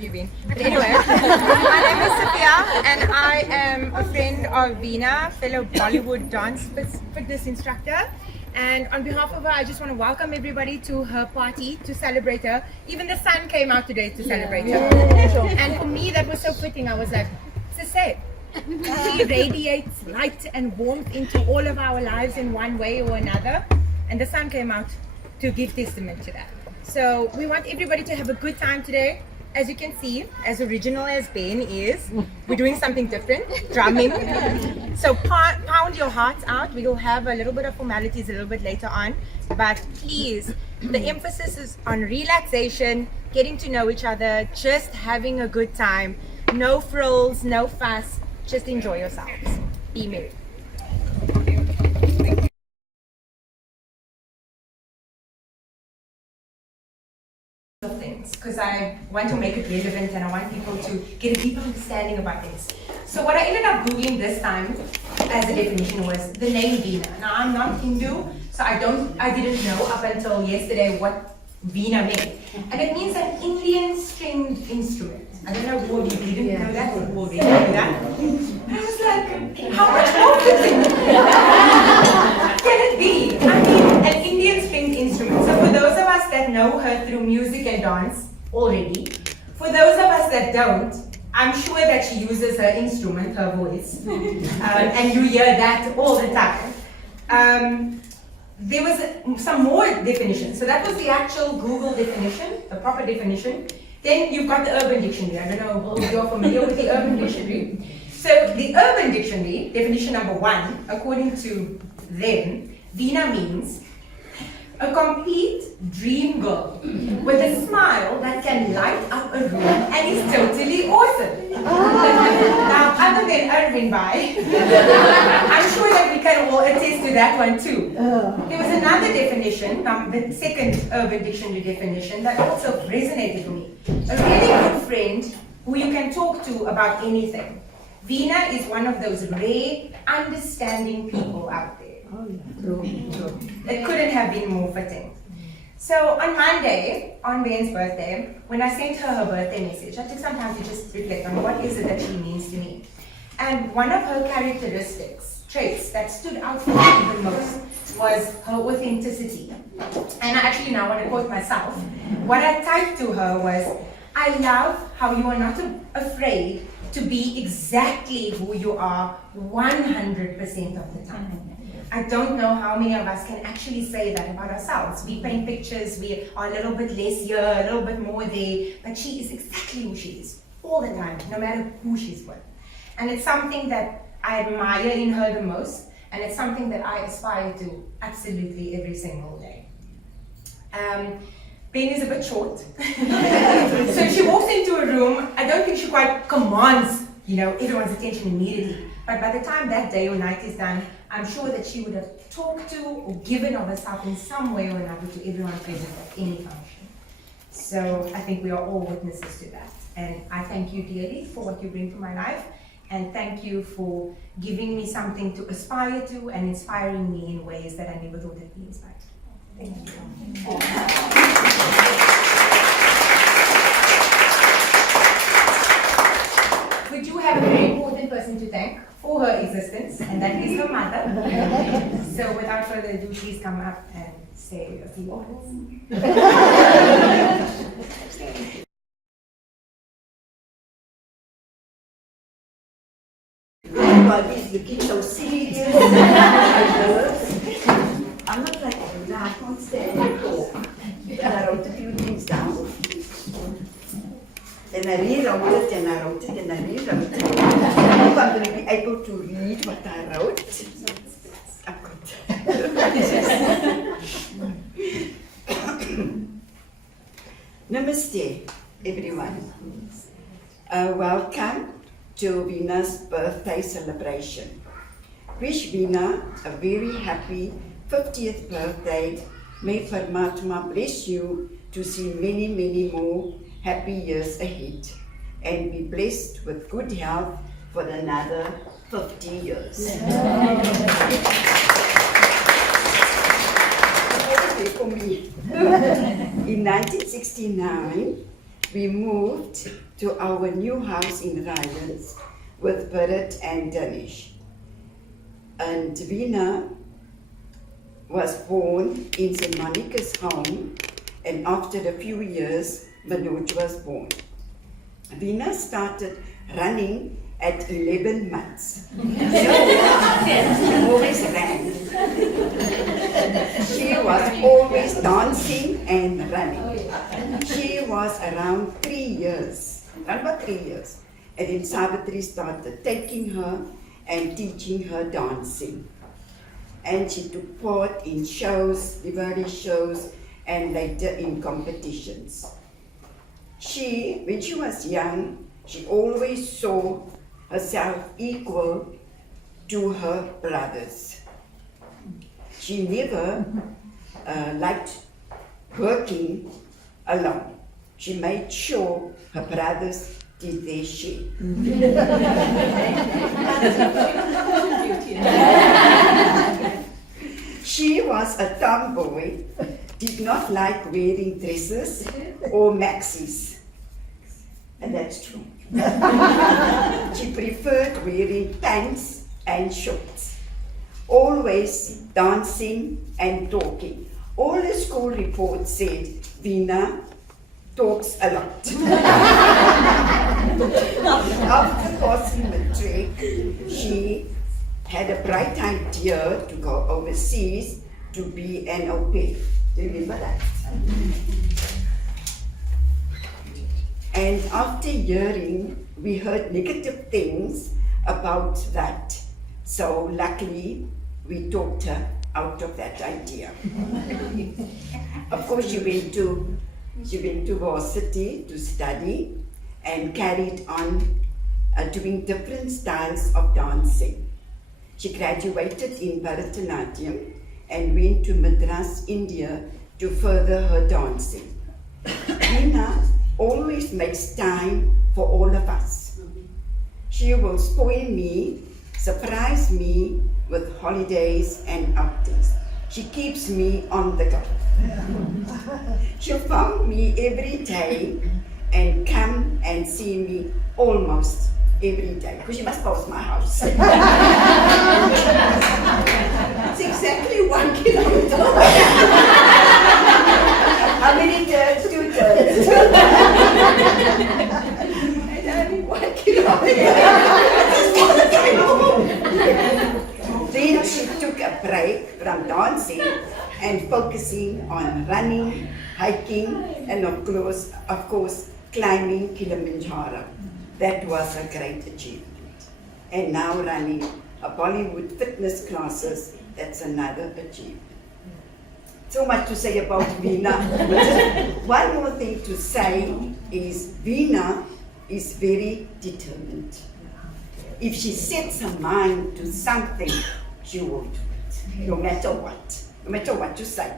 You been? But anyway, my name is Saufiyya and I am a friend of Veena, fellow Bollywood dance fitness instructor. And on behalf of her, I just want to welcome everybody to her party to celebrate her. Even the sun came out today to celebrate her. And for me, that was so fitting. I was like, it's a say. She radiates light and warmth into all of our lives in one way or another. And the sun came out to give testament to that. So we want everybody to have a good time today. As you can see, as original as Ben is, we're doing something different, drumming. So pound your hearts out. We will have a little bit of formalities a little bit later on. But please, the emphasis is on relaxation, getting to know each other, just having a good time. No frills, no fuss, just enjoy yourselves. Be merry. Of things because I want to make it relevant and I want people to get a deeper understanding about things. So what I ended up Googling this time as a definition was the name Veena. Now I'm not Hindu, so I didn't know up until yesterday what Veena meant. And it means an Indian stringed instrument. I don't know who didn't know that or who already knew that. I was like, how much more fitting can it be? I mean, an Indian stringed instrument. So for those of us that know her through music and dance already, for those of us that don't, I'm sure that she uses her instrument, her voice, and you hear that all the time. There was some more definitions. So that was the actual Google definition, the proper definition. Then you've got the Urban Dictionary. I don't know if you're familiar with the Urban Dictionary. So the Urban Dictionary, definition number 1, according to them, Veena means a complete dream girl with a smile that can light up a room and is totally awesome. Now, other than Arvind Bhai, I'm sure that we can all attest to that one too. There was another definition, the second Urban Dictionary definition, that also resonated with me. A really good friend who you can talk to about anything. Veena is one of those rare, understanding people out there. It couldn't have been more fitting. So on Monday, on Ben's birthday, when I sent her birthday message, I took some time to just reflect on what is it that she means to me. And one of her characteristics, traits that stood out for me the most was her authenticity. And I actually now want to quote myself. What I typed to her was, I love how you are not afraid to be exactly who you are 100% of the time. I don't know how many of us can actually say that about ourselves. We paint pictures, we are a little bit less here, a little bit more there, but she is exactly who she is, all the time, no matter who she's with. And it's something that I admire in her the most, and it's something that I aspire to absolutely every single day. Ben is a bit short. So she walks into a room, I don't think she quite commands, everyone's attention immediately. But by the time that day or night is done, I'm sure that she would have talked to or given of herself in some way or another to everyone present at any function. So I think we are all witnesses to that. And I thank you dearly for what you bring to my life. And thank you for giving me something to aspire to and inspiring me in ways that I never thought I'd be inspired. Thank you. We do have a very important person to thank for her existence, and that is her mother. So without further ado, please come up and say a few words. Everybody's looking so serious. I'm not like that. I can't stand and talk. And I wrote a few things down. And I rewrote it, and I wrote it, and I rewrote it. I hope I'm going to be able to read what I wrote. Namaste, everyone. Welcome to Veena's birthday celebration. Wish Veena a very happy 50th birthday. May Paramatma bless you to see many, many more happy years ahead and be blessed with good health for another 50 years. In 1969, we moved to our new house in Rylands with Bharat and Pranesh. And Veena was born in St. Monica's home, and after a few years, Manoj was born. Veena started running at 11 months. She always ran. She was always dancing and running. She was around 3 years, about 3 years. And then Savitri started taking her and teaching her dancing. And she took part in shows, Diwali shows, and later in competitions. When she was young, she always saw herself equal to her brothers. She never liked working alone. She made sure her brothers did their share. She was a tomboy, did not like wearing dresses or maxis. And that's true. She preferred wearing pants and shorts. Always dancing and talking. All the school reports said Veena talks a lot. After passing matric, she had a bright idea to go overseas to be an au pair. Do you remember that? And after hearing, we heard negative things about that. So luckily, we talked her out of that idea. Of course, she went to varsity to study and carried on doing different styles of dancing. She graduated in Bharatanatyam and went to Madras, India to further her dancing. Veena always makes time for all of us. She will spoil me, surprise me with holidays and outings. She keeps me on the go. She'll phone me every day and come and see me almost every day, because she must pass my house. It's exactly 1 kilometer away. How many turns? 2 turns. And only 1 kilometer. Then she took a break from dancing and focusing on running, hiking, and of course, climbing Kilimanjaro. That was a great achievement. And now running a Bollywood fitness classes, that's another achievement. So much to say about Veena. One more thing to say is Veena is very determined. If she sets her mind to something, she will do it, no matter what you say.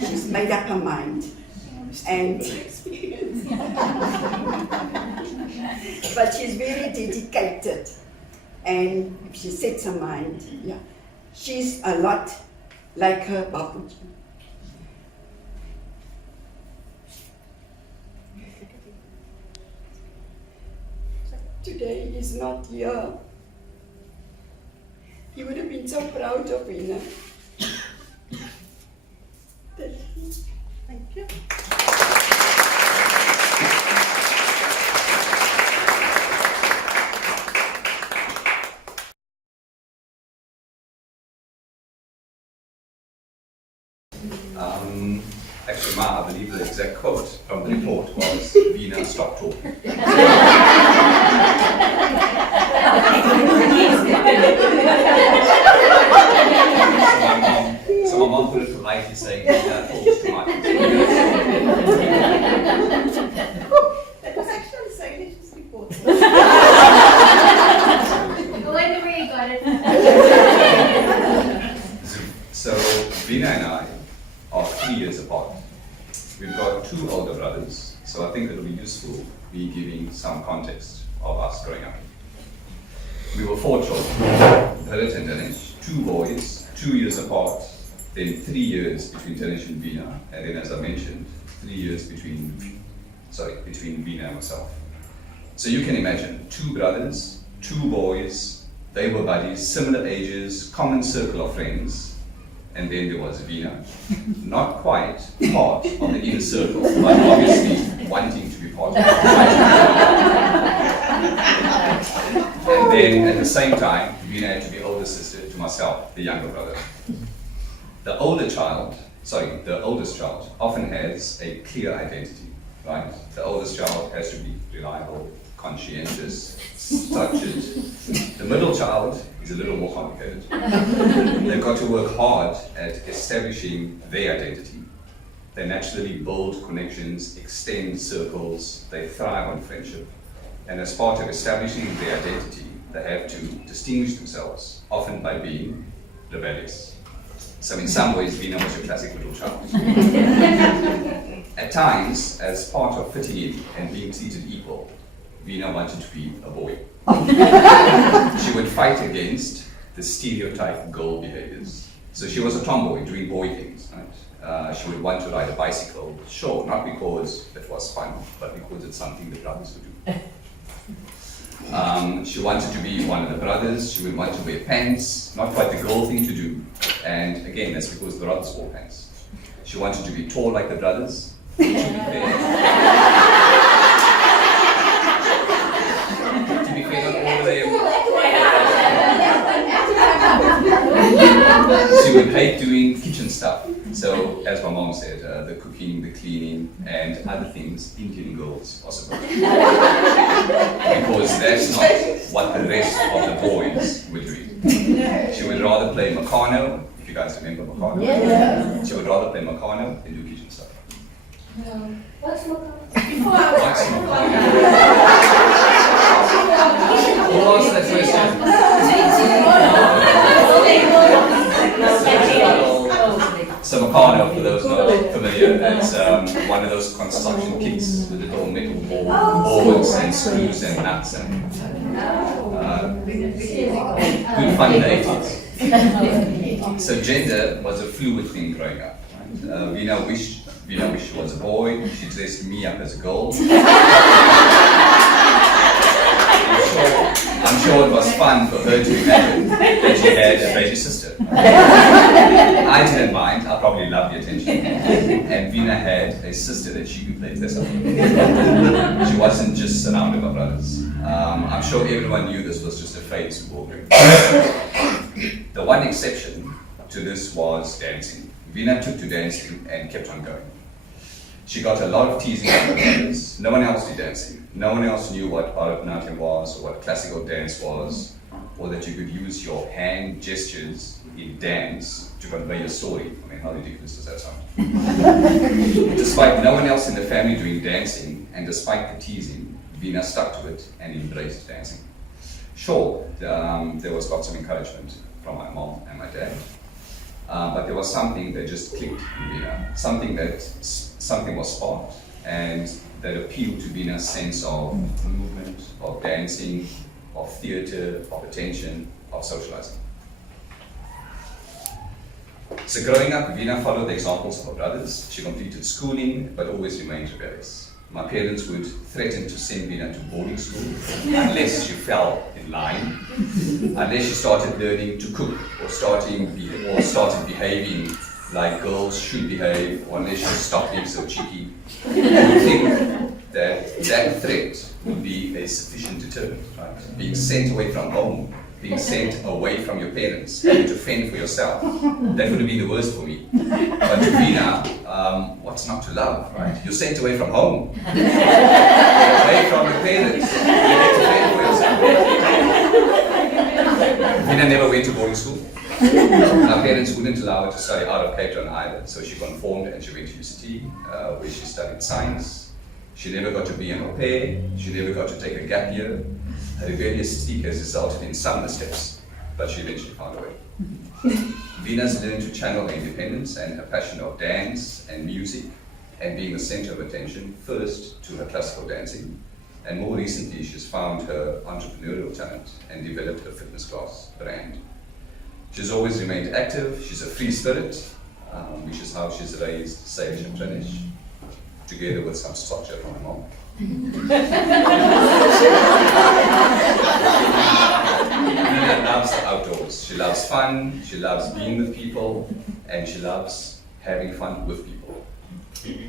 She's made up her mind. And but she's very dedicated, and if she sets her mind, yeah, she's a lot like her Bapuji. Today he's not here. He would have been so proud of Veena. Thank you. Actually, Ma, I believe the exact quote from the report was, Veena, stop talking. So my mom put it politely saying, Veena talks too much. That was actually Sailesh's report. I wonder where you got it. So Veena and I are 3 years apart. We've got 2 older brothers, so I think it'll be useful me giving some context of us growing up. We were 4 children, Bharat and Pranesh, 2 boys, 2 years apart, then 3 years between Pranesh and Veena, and then as I mentioned, 3 years between between Veena and myself. So you can imagine, 2 brothers, 2 boys, they were buddies, similar ages, common circle of friends, and then there was Veena, not quite part of the inner circle, but obviously wanting to be part of it. And then at the same time, Veena had to be older sister to myself, the younger brother. The oldest child often has a clear identity, right? The oldest child has to be reliable, conscientious, structured. The middle child is a little more complicated. They've got to work hard at establishing their identity. They naturally build connections, extend circles, they thrive on friendship. And as part of establishing their identity, they have to distinguish themselves, often by being rebellious. So in some ways, Veena was your classic little child. At times, as part of fitting in and being treated equal, Veena wanted to be a boy. She would fight against the stereotype girl behaviors. So she was a tomboy doing boy things, right? She would want to ride a bicycle, sure, not because it was fun, but because it's something the brothers would do. She wanted to be one of the brothers, she would want to wear pants, not quite the girl thing to do. And again, that's because the brothers wore pants. She wanted to be tall like the brothers, to be fair. To be fair, not all of them. She would hate doing kitchen stuff. So, as my mom said, the cooking, the cleaning, and other things Indian girls are supposed to do. Because that's not what the rest of the boys were doing. She would rather play Meccano, if you guys remember Meccano. Yeah. She would rather play Meccano than do kitchen stuff. No. What's Makano? What's Meccano? Who asked that question? So Meccano, for those not familiar, it's one of those construction kits with little metal boards and screws and nuts and good fun in the 80s. So gender was a fluid thing growing up. Right? Veena wished she was a boy. She dressed me up as a girl. I'm sure it was fun for her to imagine that she had a baby sister. I didn't mind, I probably loved the attention. And Veena had a sister that she could play dress up with. She wasn't just surrounded by brothers. I'm sure everyone knew this was just a phase we all bring. The one exception to this was dancing. Veena took to dancing and kept on going. She got a lot of teasing from her brothers. No one else did dancing. No one else knew what Bharatanatyam was, or what classical dance was, or that you could use your hand gestures in dance to convey your story. I mean, how ridiculous does that sound? Despite no one else in the family doing dancing, and despite the teasing, Veena stuck to it and embraced dancing. Sure, there was lots of encouragement from my mom and my dad, but there was something that just clicked in Veena, something was sparked, and that appealed to Veena's sense of movement, of dancing, of theatre, of attention, of socializing. So growing up, Veena followed the examples of her brothers. She completed schooling, but always remained rebellious. My parents would threaten to send Veena to boarding school unless she fell in line, unless she started learning to cook, or started behaving like girls should behave, or unless she stopped being so cheeky. You would think that threat would be a sufficient deterrent, right? Being sent away from home, being sent away from your parents, having to fend for yourself, that would have been the worst for me. But to Veena, what's not to love, right? You're sent away from home, away from your parents, you have to fend for yourself. Veena never went to boarding school. Our parents wouldn't allow her to study out of Cape Town either, so she conformed and she went to UCT, where she studied science. She never got to be an au pair, she never got to take a gap year. Her rebellious streak has resulted in some missteps, but she eventually found a way. Veena's learned to channel her independence and her passion of dance and music and being the center of attention, first to her classical dancing, and more recently she's found her entrepreneurial talent and developed her fitness class brand. She's always remained active, she's a free spirit, which is how she's raised Sailesh and Pranesh. together with some structure from my mom. Veena loves the outdoors. She loves fun, she loves being with people, and she loves having fun with people.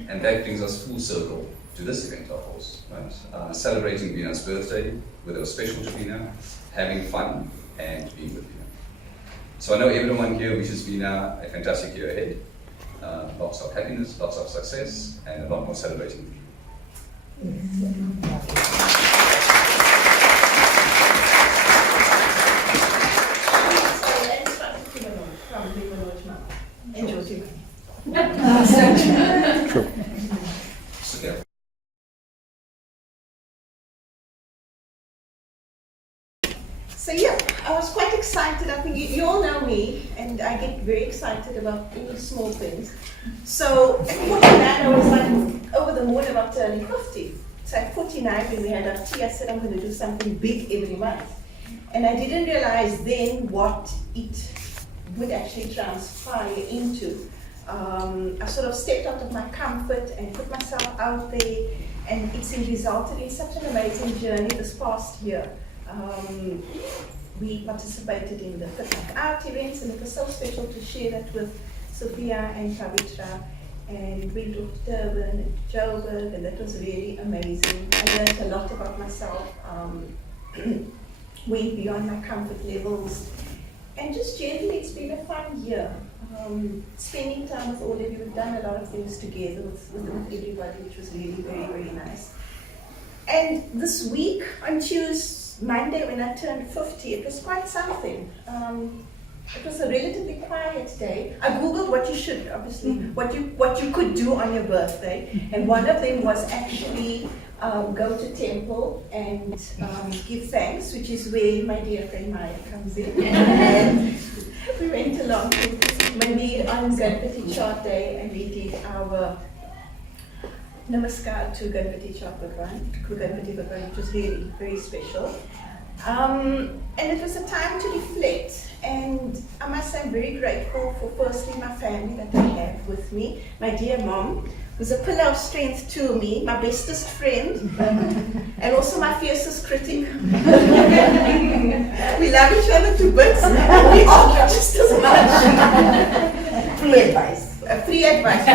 And that brings us full circle to this event, of course, right? Celebrating Veena's birthday, whether it was special to Veena, having fun, and being with Veena. So I know everyone here wishes Veena a fantastic year ahead. Lots of happiness, lots of success, and a lot more celebrating with you. So, yeah. So yeah, I was quite excited. I think you all know me, and I get very excited about any small things. So at 49, I was like over the moon about turning 50. So at 49, when we had our tea, I said I'm going to do something big every month. And I didn't realize then what it would actually transpire into. I sort of stepped out of my comfort and put myself out there, and it's resulted in such an amazing journey this past year. We participated in the Fit Like Out events, and it was so special to share that with Saufiyya and Pavitra, and we went to Durban and Joburg, and that was really amazing. I learned a lot about myself, went beyond my comfort levels, and just generally it's been a fun year. Spending time with all of you, we've done a lot of things together with everybody, which was really very, very nice. And this week, on Monday, when I turned 50, it was quite something. It was a relatively quiet day. I googled what you should, obviously, what you could do on your birthday, and one of them was actually go to temple and give thanks, which is where my dear friend Maya comes in. And we went along to Mandir on Ganpati Chart Day, and we did our Namaskar to Ganpati Chart Bhagwan, which was really very special. And it was a time to reflect, and I must say I'm very grateful for firstly my family that I have with me, my dear mom, who's a pillar of strength to me, my bestest friend, and also my fiercest critic. We love each other to bits, we argue just as much. Free advice. Free advice.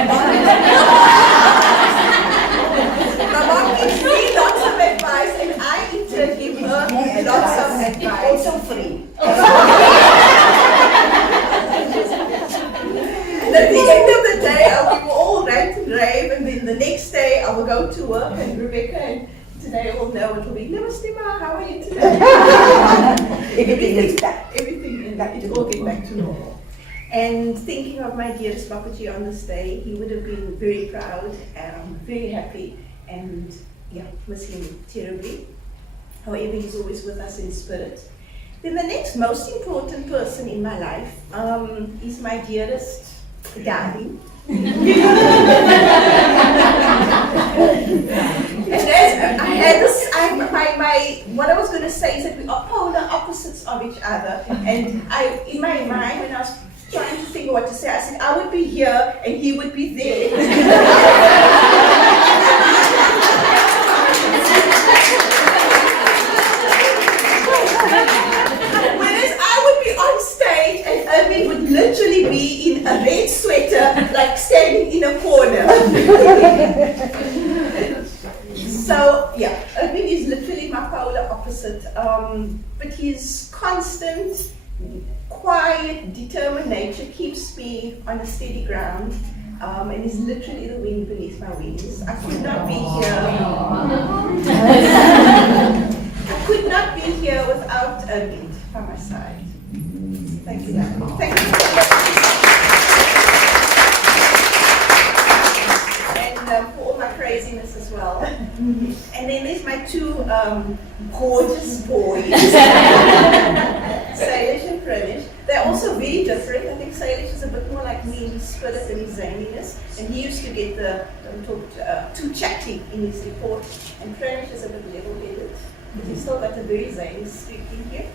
My mom gives me lots of advice, and I in turn give her lots of advice. Also free. And at the end of the day, we were all rant and rave, and then the next day I will go to work, and Rebecca and today all know it will be, Namaste Ma, how are you today? Everything is back. Everything, and it will get back to normal. And thinking of my dearest Papaji on this day, he would have been very proud, very happy, and yeah, miss him terribly. However, he's always with us in spirit. Then the next most important person in my life is my dearest darling. And as I had this, what I was going to say is that we are polar opposites of each other. And in my mind, when I was trying to think of what to say, I said I would be here and he would be there. Whereas I would be on stage and Irving would literally be in a red sweater, like standing in a corner. So yeah, Irving is literally my polar opposite, but his constant, quiet, determined nature keeps me on a steady ground, and is literally the wind beneath my wings. I could not be here. I could not be here without Irving by my side. Thank you, Dad. Thank you so much. And for all my craziness as well. And then there's my two gorgeous boys, Sailesh and Pranesh. They're also very different. I think Sailesh is a bit more like me in his spirit and his zaniness. And he used to get too chatty in his report. And Pranesh is a bit level-headed. But he's still got a very zany streak in here.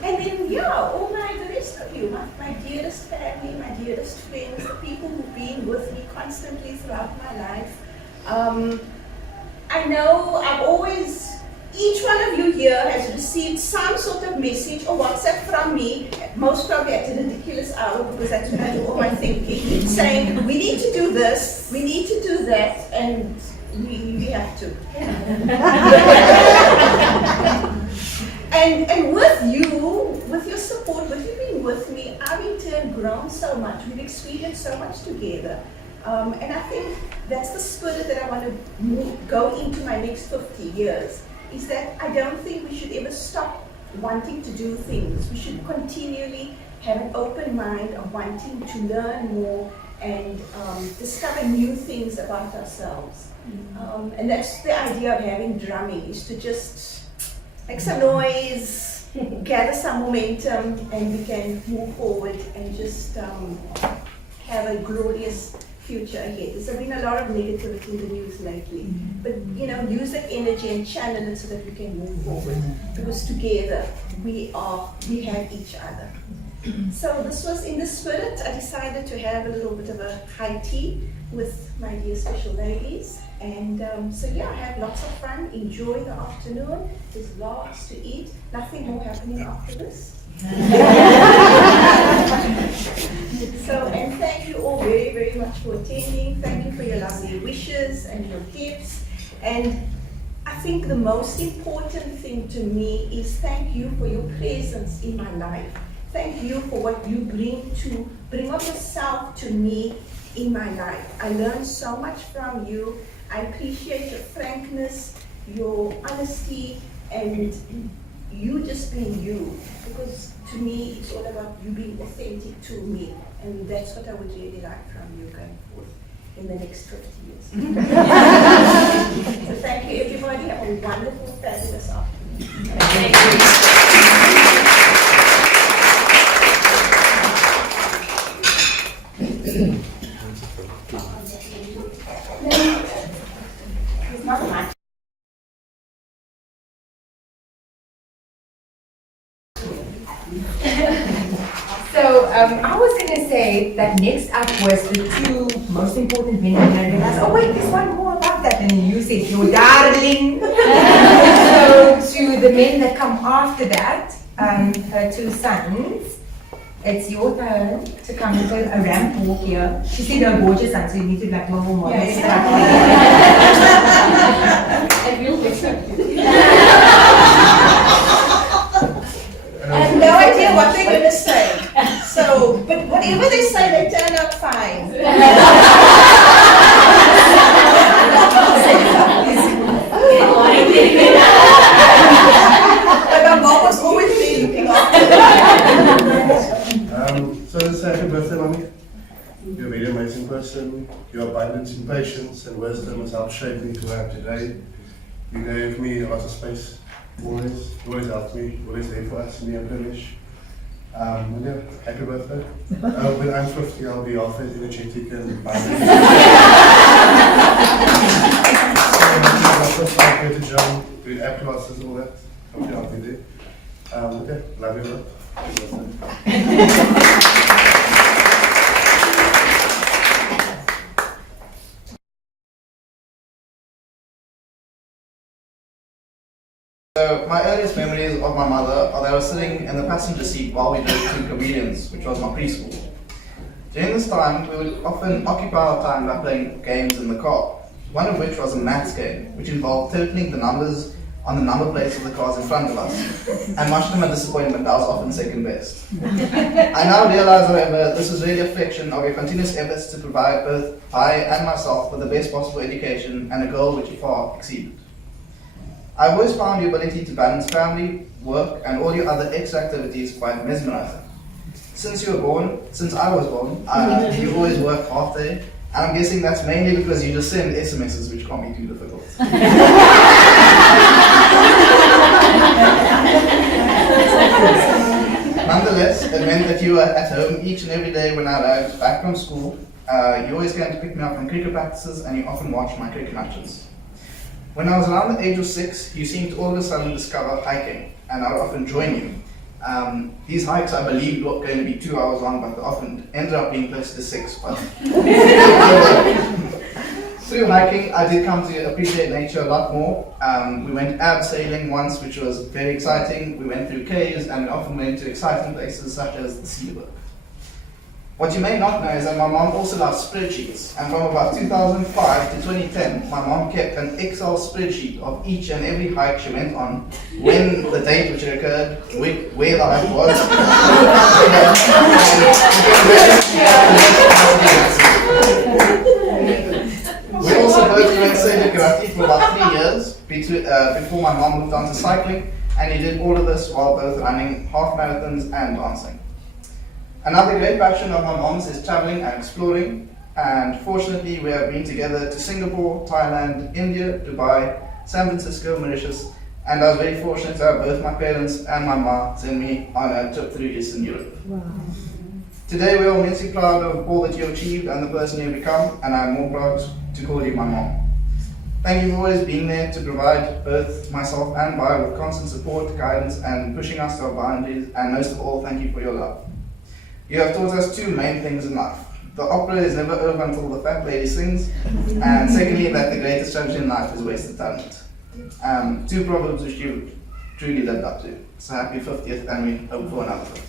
And then, yeah, the rest of you, my dearest family, my dearest friends, the people who've been with me constantly throughout my life. I know I've always, each one of you here has received some sort of message or WhatsApp from me, most probably at a ridiculous hour because that's when I do all my thinking, saying we need to do this, we need to do that, and we have to. And with you, with your support, with you being with me, I've in turn grown so much. We've experienced so much together. And I think that's the spirit that I want to go into my next 50 years, is that I don't think we should ever stop wanting to do things. We should continually have an open mind of wanting to learn more and discover new things about ourselves. And that's the idea of having drumming, is to just make some noise, gather some momentum, and we can move forward and just have a glorious future ahead. There's been a lot of negativity in the news lately, but use that energy and channel it so that we can move forward. Because together we have each other. So this was in the spirit. I decided to have a little bit of a high tea with my dear special ladies. And so yeah, I had lots of fun. Enjoy the afternoon. There's lots to eat. Nothing more happening after this. So, and thank you all very, very much for attending. Thank you for your lovely wishes and your gifts. And I think the most important thing to me is thank you for your presence in my life. Thank you for what you bring of yourself to me in my life. I learned so much from you. I appreciate your frankness, your honesty, and you just being you. Because to me, it's all about you being authentic to me. And that's what I would really like from you going forth in the next 50 years. So thank you, everybody. Have a wonderful, fabulous afternoon. Thank you. So I was going to say that next up was the two most important men, and I realized, oh wait, there's one more about that, and you said, your darling. So to the men that come after that, her two sons, it's your turn to come into a ramp walk here. She said her gorgeous son, so you need to like move more. And you'll be so cute. I have no idea what they're going to say. So, but whatever they say, they turn out fine. But my mom was always there looking after So let's say happy birthday, Mommy. You're a very amazing person. Your abundance in patience and wisdom has helped shape me to where I am today. You gave me a lot of space. Always helped me, always there for us, me and Pranesh. Yeah, happy birthday. When I'm 50, I'll be halfway energetic and vibrant. So happy to jump, doing app classes, all that. Hope you help me there. Okay, love you a lot. Happy birthday. So my earliest memories of my mother are that I was sitting in the passenger seat while we drove to Comedians, which was my preschool. During this time, we would often occupy our time by playing games in the car, one of which was a maths game, which involved totaling the numbers on the number plates of the cars in front of us. And much to my disappointment, I was often second best. I now realize, however, this was really a reflection of your continuous efforts to provide both I and myself with the best possible education and a goal which you far exceeded. I've always found your ability to balance family, work, and all your other extra activities quite mesmerizing. Since I was born, you've always worked half day, and I'm guessing that's mainly because you just send SMSs, which can't be too difficult. Nonetheless, it meant that you were at home each and every day when I arrived back from school. You always came to pick me up from cricket practices, and you often watched my cricket matches. When I was around the age of 6, you seemed to all of a sudden discover hiking, and I would often join you. These hikes, I believed, were going to be 2 hours long, but they often ended up being close to 6. But Through hiking, I did come to appreciate nature a lot more. We went abseiling once, which was very exciting. We went through caves, and we often went to exciting places such as the Seaberg. What you may not know is that my mom also loves spreadsheets, and from about 2005 to 2010, my mom kept an Excel spreadsheet of each and every hike she went on, when the date which it occurred, where the hike was. We also both went Sailesh karate for about 3 years before my mom moved on to cycling, and he did all of this while both running half marathons and dancing. Another great passion of my mom's is traveling and exploring, and fortunately we have been together to Singapore, Thailand, India, Dubai, San Francisco, Mauritius, and I was very fortunate to have both my parents and my mom send me on a trip through Eastern Europe. Wow. Today we are immensely proud of all that you have achieved and the person you have become, and I am more proud to call you my mom. Thank you for always being there to provide both myself and Bai with constant support, guidance, and pushing us to our boundaries, and most of all, thank you for your love. You have taught us two main things in life. The opera is never over until the fat lady sings, and secondly, that the greatest treasure in life is wasted talent. Two proverbs which you truly lived up to. So happy 50th, and we hope for another 50th.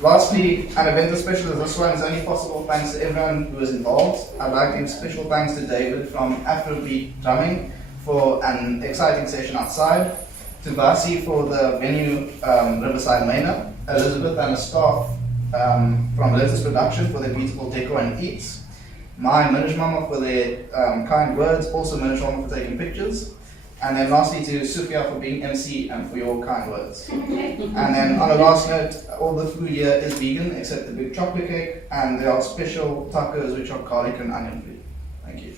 Lastly, an event as special as this one is only possible thanks to everyone who was involved. I'd like to give special thanks to David from Afrobeat Drumming for an exciting session outside, to Vasi for the venue Riverside Veena, Elizabeth and the staff from Lotus Production for their beautiful decor and eats, my Manoj Mama for their kind words, also Manoj Mama for taking pictures, and then lastly to Saufiyya for being MC and for your kind words. And then on a last note, all the food here is vegan except the big chocolate cake, and there are special tacos which are garlic and onion free. Thank you.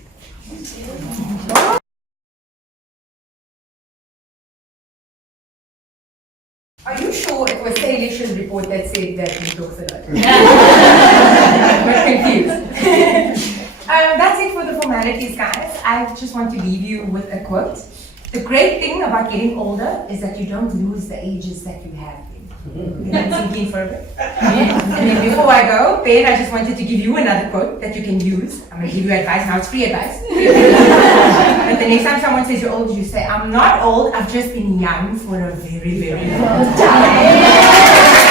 Are you sure it was Sailesh's report that said that he talks a lot? I'm confused. That's it for the formalities, guys. I just want to leave you with a quote. The great thing about getting older is that you don't lose the ages that you have. You can sink in for a bit. And then before I go, Ben, I just wanted to give you another quote that you can use. I'm going to give you advice. Now it's free advice. But the next time someone says you're old, you say, I'm not old, I've just been young for a very, very long time.